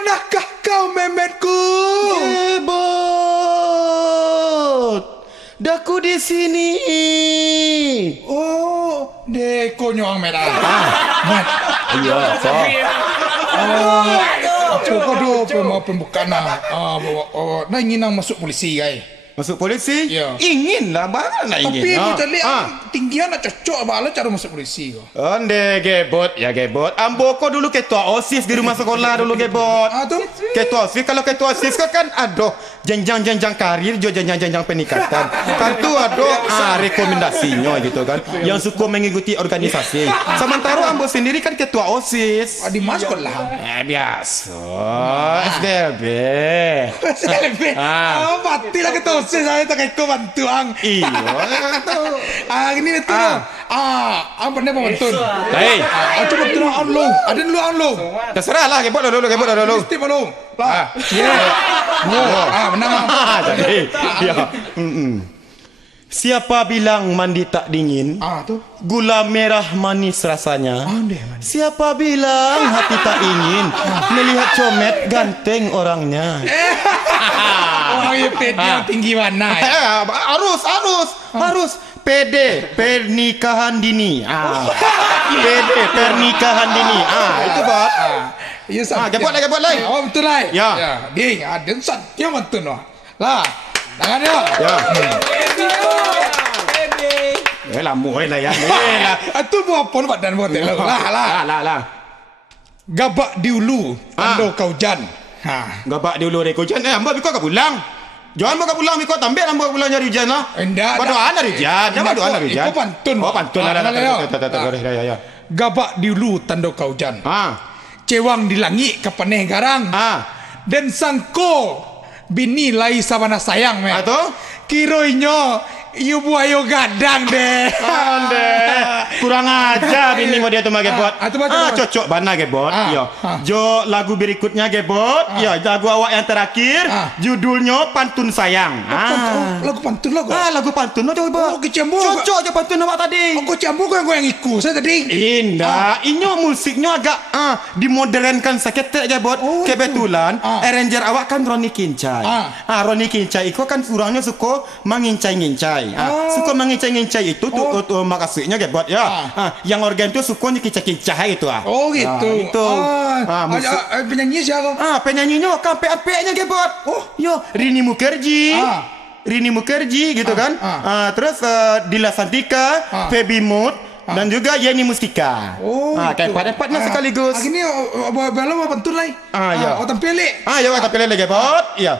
manakah kau memetku? Gebot, daku di sini. Oh, deko nyuang merah. Mat. Iya, Pak. Aku kado mau pembukaan nah ingin nang masuk polisi guys. Masuk polisi? Ya. Ingin lah, mana nak ingin? Tapi aku tadi tinggian nak cocok bala cara masuk polisi kau. Ande Gebot, ya Gebot. Ambo ko dulu ketua OSIS di rumah sekolah dulu Gebot. Tu? Ketua OSIS, kalau ketua OSIS kan aduh jenjang-jenjang karir, jenjang-jenjang peningkatan. Kan tu aduh rekomendasinya gitu kan. Yang suka mengikuti organisasi. Sementara ambo sendiri kan ketua OSIS. Di mas sekolah. Biasa. SDB. Selebih. Mati lah ketua OSIS saya tak ikut bantuan. Iya. Ini betul. Apa ni bantuan? Hei. Coba tu unload. Ada dulu unload. Terserah lah Gebot dulu. Mesti unload. Lah. Menang. Jadi, ya. Siapa bilang mandi tak dingin? Tu. Gula merah manis rasanya. Manis. Siapa bilang hati tak ingin melihat comet ganteng orangnya? Orang yang pede tinggi mana? Harus PD pernikahan dini. PD pernikahan dini. Itu Bot. Ya sah. Gebot lah. Oh betul lah. Ya. Ding, ada satya betul lah. Tangan dia. Ya. Lama lah ya. Itu buat apa badan buat lah. Gabak diulu ando kau jan. Gabak dulu rekojan. Hamba biko ka pulang. Jangan mau pulang biko tambah hamba pulang nyari hujan lah. Endak. Paduan dari hujan. Paduan dari hujan. Itu pantun. Oh pantun lah. Ya. Gabak diulu tando kau jan. Cewang di langit kepeneh garang. Dan sangko bini lai sabana sayang me. Atau kiroinyo iu buayo gadang deh. Kurang aja bini mau dia tu mah Gebot. Baca. Cocok bana Gebot. Ya. Jo lagu berikutnya Gebot. Ya, lagu awak yang terakhir judulnya Pantun Sayang. Lagu pantun lagu. Lagu pantun tu Gebot. Kecambur. Cocok je pantun awak tadi. Aku campur kau yang ikut saya tadi. Indah. Inyo musiknya agak dimodernkan seketek Gebot. Kebetulan arranger awak kan Roni Kincai. Roni Kincai itu kan orangnya suka mengincai-ngincai. Suka mengincai-ngincai itu tuh makasihnya Gebot ya. Yang organ tu suka nyikicah-kicah itu Oh gitu. Itu. Penyanyi siapa? Penyanyinya KPAP-nya Gebot. Yo, Rini Mukherjee gitu kan. Terus Dila Santika, Feby Mood dan juga Yeni Mustika. Kayak pada-padnya sekaligus. Ini belum pantun lah. Ya. Tampil le. Ya, tampil le Gebot. Ya.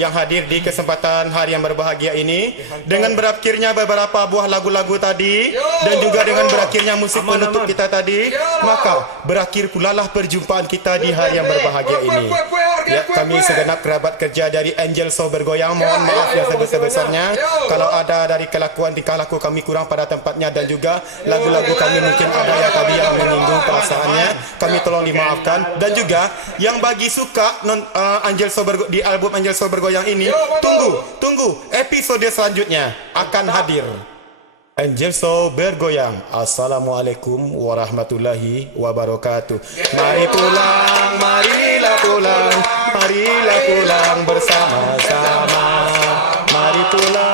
yang hadir di kesempatan hari yang berbahagia ini. Dengan berakhirnya beberapa buah lagu-lagu tadi dan juga dengan berakhirnya musik penutup kita tadi, maka berakhir pula lah perjumpaan kita di hari yang berbahagia ini. Ya, kami segenap kerabat kerja dari Angel Soul Bergoyang mohon maaf yang sebesar-besarnya kalau ada dari kelakuan tingkah laku kami kurang pada tempatnya dan juga lagu-lagu kami mungkin ada yang tadi yang menyinggung perasaannya, kami tolong dimaafkan. Dan juga yang bagi suka Angel Soul di album Angel Soul Bergoyang ini, tunggu episode selanjutnya akan hadir Angel Soul Bergoyang. Assalamualaikum warahmatullahi wabarakatuh. Mari pulang, marilah pulang, marilah pulang bersama-sama. Mari pulang.